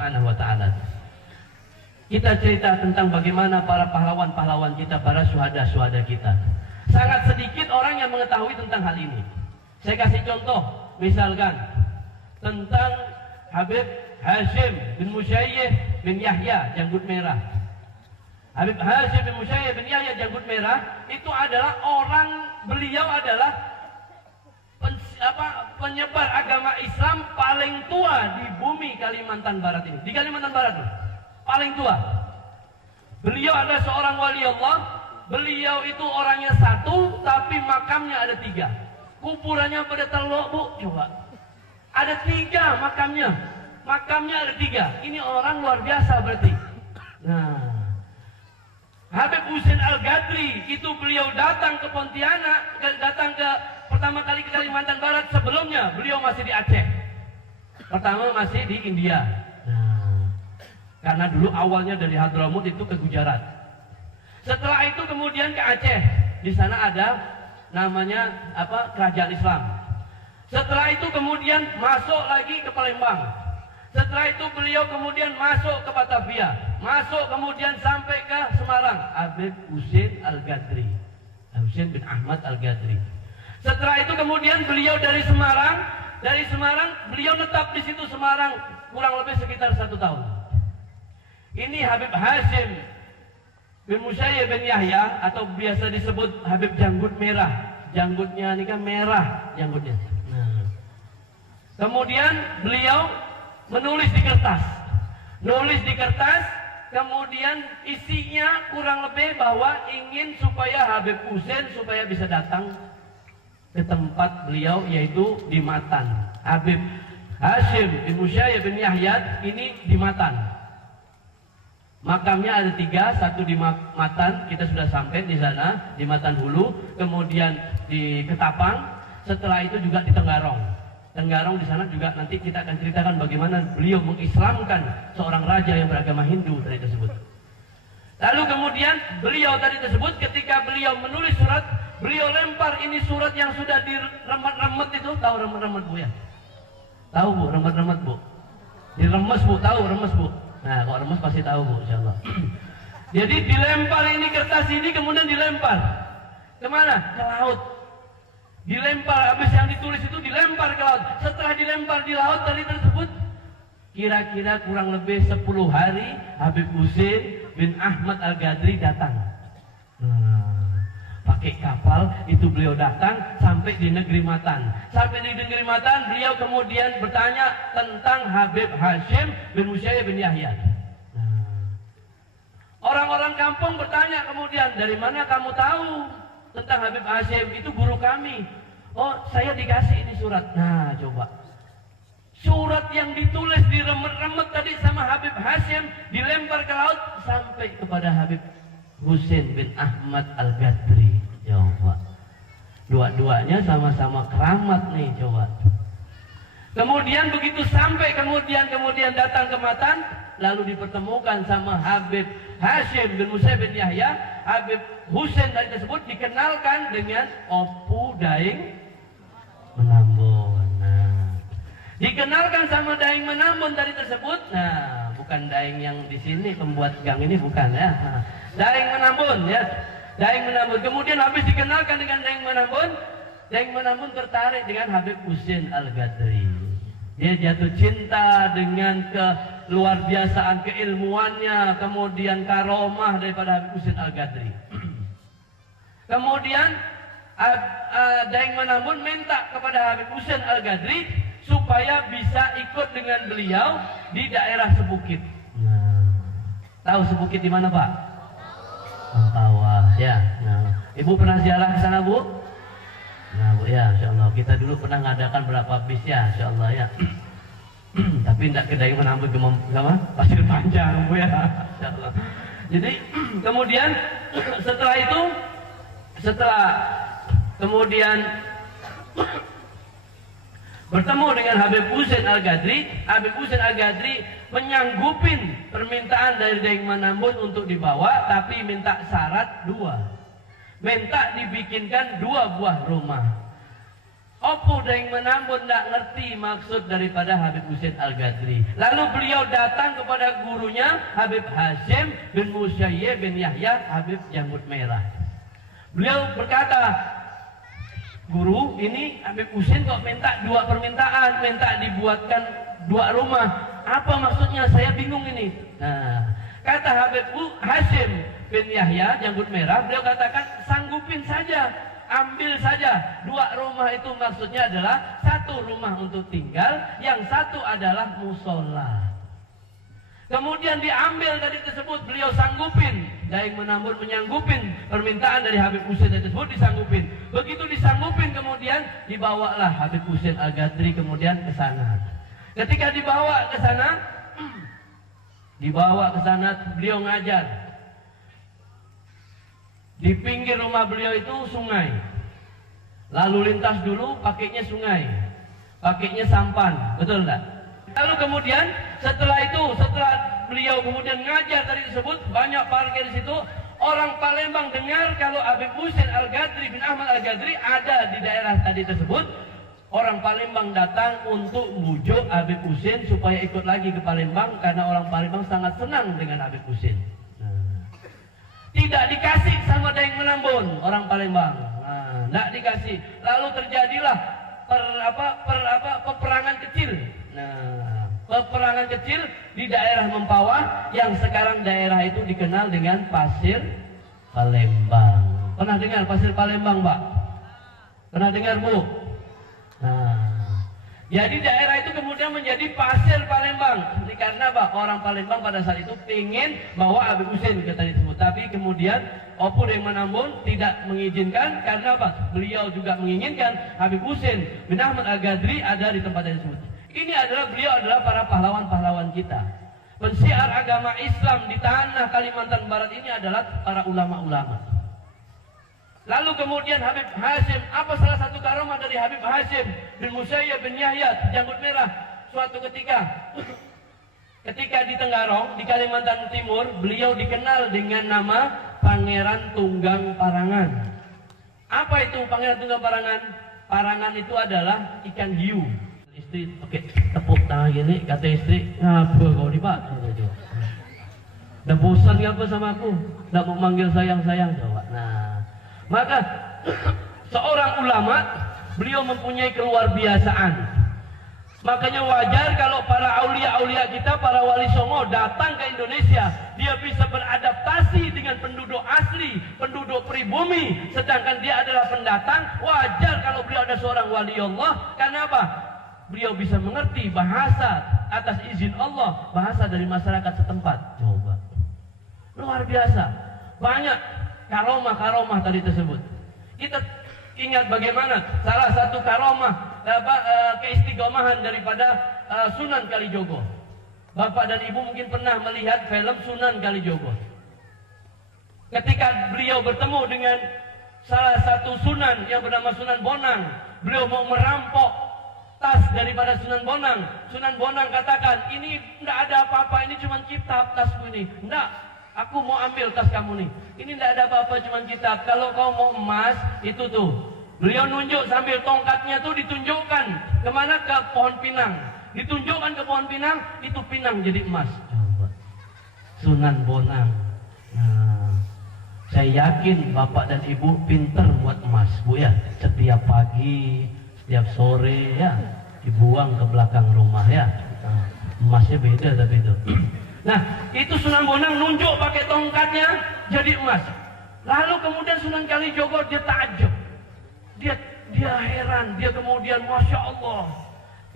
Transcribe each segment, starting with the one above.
Subhanahu wa taala. Kita cerita tentang bagaimana para pahlawan-pahlawan kita, para syuhada-syuhada kita. Sangat sedikit orang yang mengetahui tentang hal ini. Saya kasih contoh, misalkan tentang Habib Hashim bin Musyayyih bin Yahya Janggut Merah. Habib Hashim bin Musyayyih bin Yahya Janggut Merah itu adalah beliau adalah penyebar agama Islam paling tua di bumi Kalimantan Barat ini. Di Kalimantan Barat loh, paling tua. Beliau adalah seorang wali Allah. Beliau itu orangnya satu, tapi makamnya ada 3. Kuburannya pada telok, Bu, coba. Ada 3 makamnya. Makamnya ada 3. Ini orang luar biasa berarti. Nah, Habib Husain Al-Gadri itu beliau datang ke Pontianak, pertama kali ke Kalimantan Barat. Sebelumnya beliau masih di Aceh. Pertama masih di India. Nah, karena dulu awalnya dari Hadramut itu ke Gujarat. Setelah itu kemudian ke Aceh. Di sana ada namanya kerajaan Islam. Setelah itu kemudian masuk lagi ke Palembang. Setelah itu beliau kemudian masuk ke Batavia. Masuk kemudian sampai ke Semarang. Habib Husain Al-Gadri, Husain bin Ahmad Al-Gadri. Setelah itu kemudian beliau dari Semarang beliau tetap di situ Semarang kurang lebih sekitar 1 tahun. Ini Habib Hashim bin Musyayyih bin Yahya, atau biasa disebut Habib Janggut Merah. Janggutnya ini kan merah janggutnya. Nah, kemudian beliau menulis di kertas. Kemudian isinya kurang lebih bahwa ingin supaya Habib Husain supaya bisa datang ke tempat beliau, yaitu di Matan. Habib Hashim bin Musyayyih bin Yahya ini di Matan. Makamnya ada 3, 1 di Matan, kita sudah sampai di sana, di Matan Hulu, kemudian di Ketapang, setelah itu juga di Tenggarong. Tenggarong di sana juga nanti kita akan ceritakan bagaimana beliau mengislamkan seorang raja yang beragama Hindu tadi tersebut. Lalu kemudian beliau tadi tersebut ketika beliau menulis surat, beliau lempar ini surat yang sudah diremet-remet itu, tahu remet-remet Bu ya? Tahu Bu, remet-remet Bu? Diremes Bu, tahu remes Bu? Nah, kalau remes pasti tahu Bu, insyaallah. Jadi dilempar ini kertas ini, kemudian dilempar kemana? Ke laut. Dilempar, habis yang ditulis itu dilempar ke laut. Setelah dilempar di laut tadi tersebut, kira-kira kurang lebih 10 hari Habib Husain bin Ahmad Al-Gadri datang. Pakai kapal itu beliau datang sampai di negeri Matan. Sampai di negeri Matan beliau kemudian bertanya tentang Habib Hashim bin Musyayyih bin Yahya. Orang-orang kampung bertanya kemudian, dari mana kamu tahu tentang Habib Hashim? Itu guru kami. Oh, saya dikasih ini surat. Nah, coba. Surat yang ditulis diremet-remet tadi sama Habib Hashim dilempar ke laut sampai kepada Habib Husain bin Ahmad Al-Gadri. Coba. Dua-duanya sama-sama keramat nih, coba. Kemudian begitu sampai kemudian datang ke Matan, lalu dipertemukan sama Habib Hashim bin Musyayyih bin Yahya. Habib Husain tadi tersebut dikenalkan dengan Opu Daeng Menambun. Nah, dikenalkan sama Daeng Menambun tadi tersebut. Nah, bukan Daeng yang di sini pembuat gang ini, bukan ya. Nah, Daeng Menambun ya. Daeng Menambun. Kemudian habis dikenalkan dengan Daeng Menambun tertarik dengan Habib Husain Al-Gadri. Dia jatuh cinta dengan luar biasaan keilmuannya, kemudian karomah daripada Habib Husain Al-Gadri. Kemudian Daeng Menambun minta kepada Habib Husain Al-Gadri supaya bisa ikut dengan beliau di daerah Sebukit. Tahu Sebukit di mana, Pak? Mentawai ya. Nah, Ibu pernah ziarah ke sana, Bu? Nah, Bu ya, insyaallah. Kita dulu pernah ngadakan berapa bis ya, insyaallah ya. Tapi tidak kedai menambah sama Pasir Panjang, Bu ya, insyaallah. Jadi kemudian setelah kemudian bertemu dengan Habib Husain Al-Gadri, Habib Husain Al-Gadri menyanggupin permintaan dari Daeng Menambun untuk dibawa, tapi minta syarat 2. Minta dibikinkan 2 buah rumah. Opo Daeng Menambun tidak ngerti maksud daripada Habib Husain Al-Ghazali. Lalu beliau datang kepada gurunya Habib Hasyim bin Musayyib bin Yahya Habib Janggut Merah. Beliau berkata, guru, ini Habib Husain kok minta dua permintaan, minta dibuatkan dua rumah. Apa maksudnya? Saya bingung ini. Nah, kata Habib Hasyim bin Yahya Janggut Merah, beliau katakan, sanggupin saja. Ambil saja. Dua rumah itu maksudnya adalah satu rumah untuk tinggal, yang satu adalah musola. Kemudian diambil tadi tersebut, beliau sanggupin. Daeng Menambun menyanggupin permintaan dari Habib Husain tersebut, disanggupin. Begitu disanggupin, kemudian dibawalah Habib Husain Al-Ghazali kemudian ke sana. Ketika dibawa ke sana, beliau ngajar. Di pinggir rumah beliau itu sungai. Lalu lintas dulu pakainya sungai. Pakainya sampan. Betul enggak? Lalu kemudian setelah beliau kemudian ngajar tadi tersebut, banyak parkir di situ. Orang Palembang dengar kalau Habib Husain Al-Ghazali bin Ahmad Al-Ghazali ada di daerah tadi tersebut. Orang Palembang datang untuk membujuk Habib Husain supaya ikut lagi ke Palembang, karena orang Palembang sangat senang dengan Habib Husain. Tidak dikasih sama Daeng Menambun orang Palembang. Tidak dikasih. Lalu terjadilah peperangan kecil. Peperangan kecil di daerah Mempawah, yang sekarang daerah itu dikenal dengan Pasir Palembang. Pernah dengar Pasir Palembang, Pak? Pernah dengar, Bu? Jadi daerah itu kemudian menjadi Pasir Palembang. Ini karena apa? Orang Palembang pada saat itu ingin bawa Habib Husain ke tadi tersebut. Tapi kemudian Opo Daeng Menambun tidak mengizinkan, karena apa? Beliau juga menginginkan Habib Husain bin Ahmad Al-Ghazali ada di tempat tersebut. Ini beliau adalah para pahlawan-pahlawan kita. Pensiar agama Islam di tanah Kalimantan Barat ini adalah para ulama-ulama. Lalu kemudian Habib Hasyim, apa salah satu karomah dari Habib Hasyim bin Musayyib bin Yahya Janggut Merah? Suatu ketika di Tenggarong, di Kalimantan Timur, beliau dikenal dengan nama Pangeran Tunggang Parangan. Apa itu Pangeran Tunggang Parangan? Parangan itu adalah ikan hiu. Istri pakai tepuk tangan gini, kata istri, ngapa kau di Pak? Udah bosan ngapa sama aku? Udah mau manggil sayang-sayang, coba. Maka seorang ulama, beliau mempunyai keluar biasaan. Makanya wajar kalau para aulia-aulia kita, para wali songo datang ke Indonesia, dia bisa beradaptasi dengan penduduk asli, penduduk pribumi, sedangkan dia adalah pendatang. Wajar kalau beliau ada seorang wali Allah. Karena apa? Beliau bisa mengerti bahasa atas izin Allah, bahasa dari masyarakat setempat. Coba, luar biasa. Banyak karomah tadi tersebut. Kita ingat bagaimana salah satu karomah keistiqomahan daripada Sunan Kalijogo. Bapak dan Ibu mungkin pernah melihat film Sunan Kalijogo. Ketika beliau bertemu dengan salah satu sunan yang bernama Sunan Bonang, beliau mau merampok tas daripada Sunan Bonang. Sunan Bonang katakan, ini tidak ada apa-apa, ini cuma kitab tasku ini. Tidak. Aku mau ambil tas kamu nih. Ini tidak ada apa-apa, cuma kitab. Kalau kau mau emas, itu tuh. Beliau nunjuk sambil tongkatnya tuh ditunjukkan kemana? Ke pohon pinang. Ditunjukkan ke pohon pinang, itu pinang jadi emas. Sunan Bonang. Saya yakin Bapak dan Ibu pinter buat emas, Bu ya. Setiap pagi, setiap sore ya, dibuang ke belakang rumah ya. Emasnya beda tapi itu. Nah, itu Sunan Bonang nunjuk pakai tongkatnya jadi emas. Lalu kemudian Sunan Kalijogo dia takjub. Dia heran, dia kemudian Masya Allah.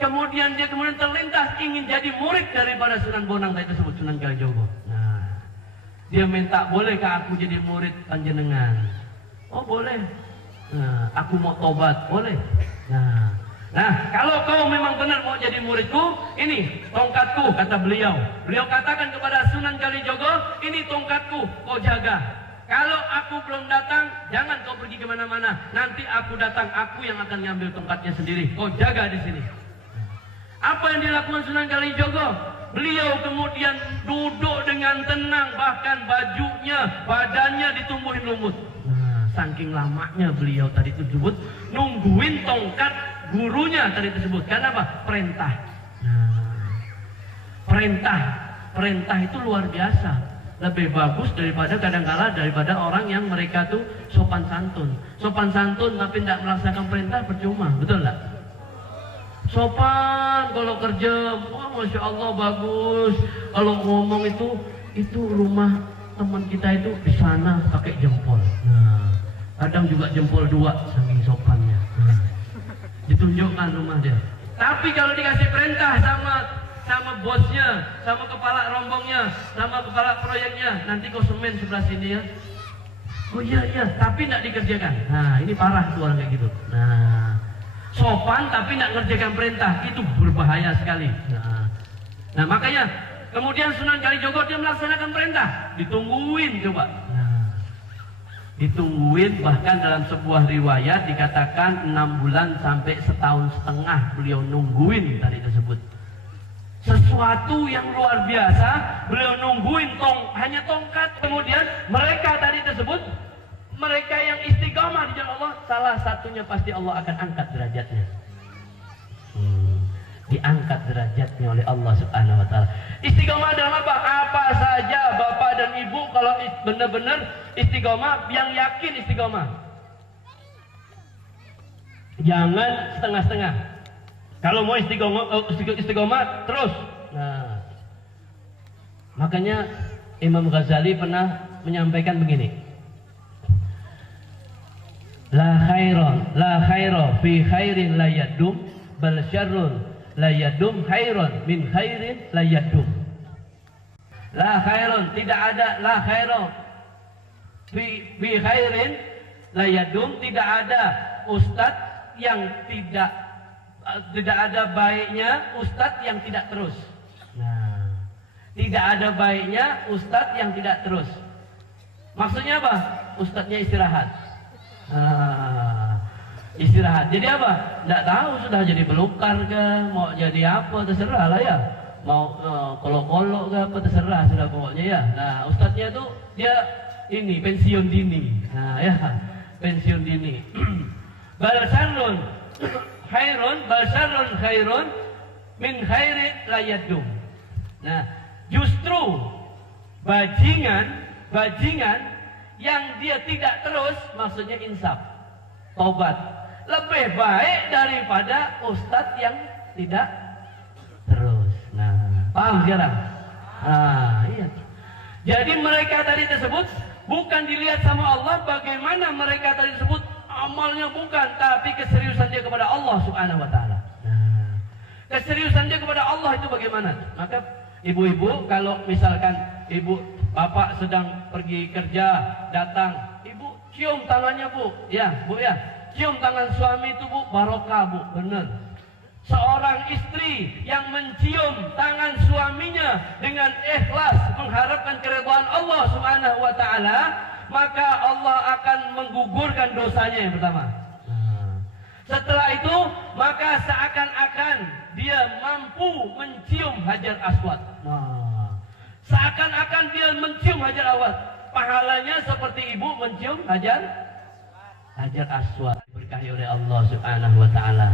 Kemudian dia terlintas ingin jadi murid daripada Sunan Bonang tadi tersebut, Sunan Kalijogo. Nah, dia minta, bolehkah aku jadi murid panjenengan? Oh boleh. Nah, aku mau tobat, boleh. Nah, kalau kau memang benar mau jadi muridku, ini tongkatku, kata beliau. Beliau katakan kepada Sunan Kalijogo, ini tongkatku, kau jaga. Kalau aku belum datang, jangan kau pergi kemana-mana. Nanti aku datang, aku yang akan ngambil tongkatnya sendiri. Kau jaga di sini. Apa yang dilakukan Sunan Kalijogo? Beliau kemudian duduk dengan tenang, bahkan bajunya, badannya ditumbuhin lumut. Saking lamanya beliau tadi tersebut nungguin tongkat gurunya tadi tersebut. Karena apa? Perintah. Perintah itu luar biasa. Lebih bagus daripada kadang-kala daripada orang yang mereka tuh sopan santun tapi tidak melaksanakan perintah, percuma, betul nggak? Sopan kalau kerja, masya Allah bagus. Kalau ngomong itu rumah teman kita itu di sana pakai jempol. Nah, kadang juga jempol 2 saking sopannya. Nah, ditunjukkan rumah dia. Tapi kalau dikasih perintah sama bosnya, sama kepala rombongnya, sama kepala proyeknya, nanti kau semen sebelah sini ya. Oh iya, tapi tidak dikerjakan. Nah, ini parah tuh orang kayak gitu. Nah, sopan tapi tidak ngerjakan perintah, itu berbahaya sekali. Nah, makanya kemudian Sunan Kalijogo dia melaksanakan perintah, ditungguin coba. Nah, ditungguin, bahkan dalam sebuah riwayat dikatakan 6 bulan sampai 1,5 tahun beliau nungguin tadi tersebut. Sesuatu yang luar biasa, beliau nungguin hanya tongkat. Kemudian mereka tadi tersebut, mereka yang istiqamah di jalan Allah, salah satunya pasti Allah akan angkat derajatnya. Diangkat derajatnya oleh Allah Subhanahu wa taala. Istiqamah dalam apa? Apa saja bapak dan ibu kalau benar-benar istiqamah, yang yakin istiqamah. Jangan setengah-setengah. Kalau mau istiqomah terus. Nah, makanya Imam Ghazali pernah menyampaikan begini. La khaira fi khairin la yadum bal syarrun la yadum khairon min khairin la yadum. La khairun, tidak ada la khaira fi khairin la yadum, tidak ada ustadz yang tidak ada baiknya ustadz yang tidak terus. Nah, tidak ada baiknya ustadz yang tidak terus. Maksudnya apa? Ustadznya istirahat. Istirahat. Jadi apa? Tidak tahu, sudah jadi pelukar ke, mau jadi apa terserah lah ya. Mau kolok-kolok ke apa terserah sudah pokoknya ya. Nah, ustadznya itu dia ini pensiun dini. Nah ya, pensiun dini. Balsarun khairun min khairin la yadum. Nah, justru bajingan yang dia tidak terus, maksudnya insaf, tobat, lebih baik daripada ustadz yang tidak terus. Nah, paham sekarang? Nah, iya. Jadi mereka tadi tersebut bukan dilihat sama Allah bagaimana mereka tadi tersebut amalnya, bukan, tapi keseriusan dia kepada Allah Subhanahu wa taala. Nah, keseriusan dia kepada Allah itu bagaimana? Maka ibu-ibu, kalau misalkan bapak sedang pergi kerja, datang, ibu cium tangannya bu, ya bu ya, cium tangan suami itu bu, barokah bu, benar. Seorang istri yang mencium tangan suaminya dengan ikhlas mengharapkan keridhaan Allah Subhanahu wa taala, maka Allah akan menggugurkan dosanya yang pertama. Setelah itu, maka seakan-akan dia mampu mencium Hajar Aswad. Seakan-akan dia mencium Hajar Aswad, pahalanya seperti ibu mencium Hajar Aswad. Berkahi oleh Allah Subhanahu wa taala.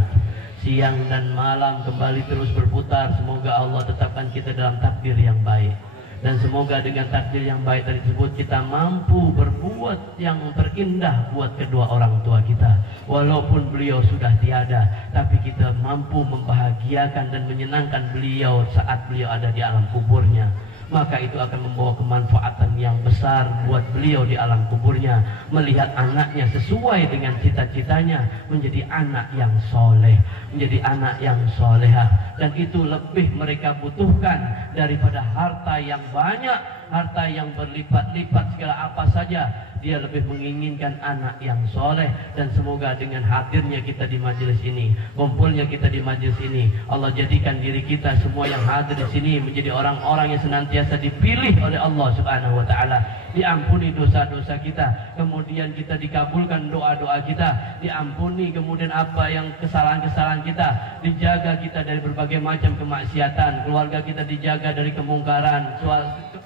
Siang dan malam kembali terus berputar. Semoga Allah tetapkan kita dalam takdir yang baik. Dan semoga dengan takdir yang baik tersebut kita mampu berbuat yang terindah buat kedua orang tua kita. Walaupun beliau sudah tiada, tapi kita mampu membahagiakan dan menyenangkan beliau saat beliau ada di alam kuburnya. Maka itu akan membawa kemanfaatan yang besar buat beliau di alam kuburnya. Melihat anaknya sesuai dengan cita-citanya, menjadi anak yang soleh, menjadi anak yang solehah. Dan itu lebih mereka butuhkan daripada harta yang banyak, harta yang berlipat-lipat segala apa saja. Dia lebih menginginkan anak yang soleh. Dan semoga dengan hadirnya kita di majelis ini, kumpulnya kita di majelis ini, Allah jadikan diri kita semua yang hadir di sini menjadi orang-orang yang senantiasa dipilih oleh Allah Subhanahu wa taala. Diampuni dosa-dosa kita, kemudian kita dikabulkan doa-doa kita, diampuni kemudian apa yang kesalahan-kesalahan kita, dijaga kita dari berbagai macam kemaksiatan, keluarga kita dijaga dari kemungkaran,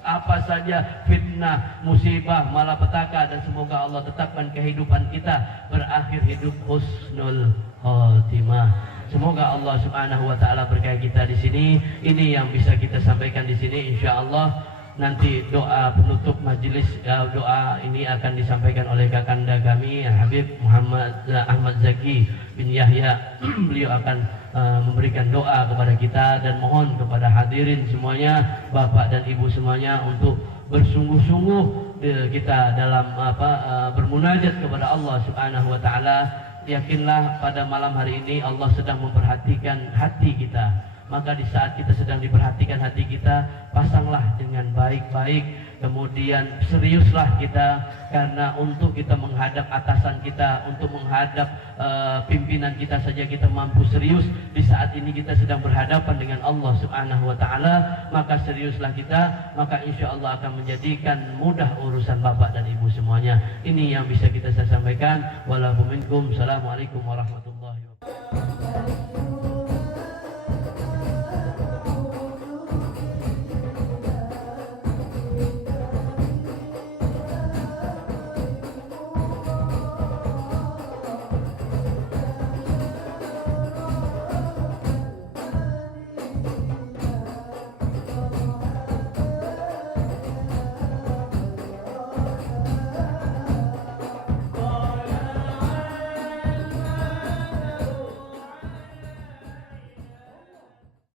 apa saja fitnah, musibah, malapetaka, dan semoga Allah tetapkan kehidupan kita berakhir hidup husnul khotimah. Semoga Allah Subhanahu wa taala berkahi kita di sini. Ini yang bisa kita sampaikan di sini, insyaallah. Nanti doa penutup majelis, doa ini akan disampaikan oleh kakanda kami Habib Muhammad Ahmad Zaki bin Yahya. Beliau akan memberikan doa kepada kita, dan mohon kepada hadirin semuanya, bapak dan ibu semuanya, untuk bersungguh-sungguh kita dalam bermunajat kepada Allah Subhanahu wa taala. Yakinlah pada malam hari ini Allah sedang memperhatikan hati kita. Maka di saat kita sedang diperhatikan hati kita, pasanglah dengan baik-baik, kemudian seriuslah kita, karena untuk kita menghadap atasan kita, untuk menghadap pimpinan kita saja kita mampu serius. Di saat ini kita sedang berhadapan dengan Allah Subhanahu wa taala, maka seriuslah kita, maka insya Allah akan menjadikan mudah urusan bapak dan ibu semuanya. Ini yang bisa kita sampaikan. Walaupun minkum. Assalamualaikum warahmatullahi wabarakatuh.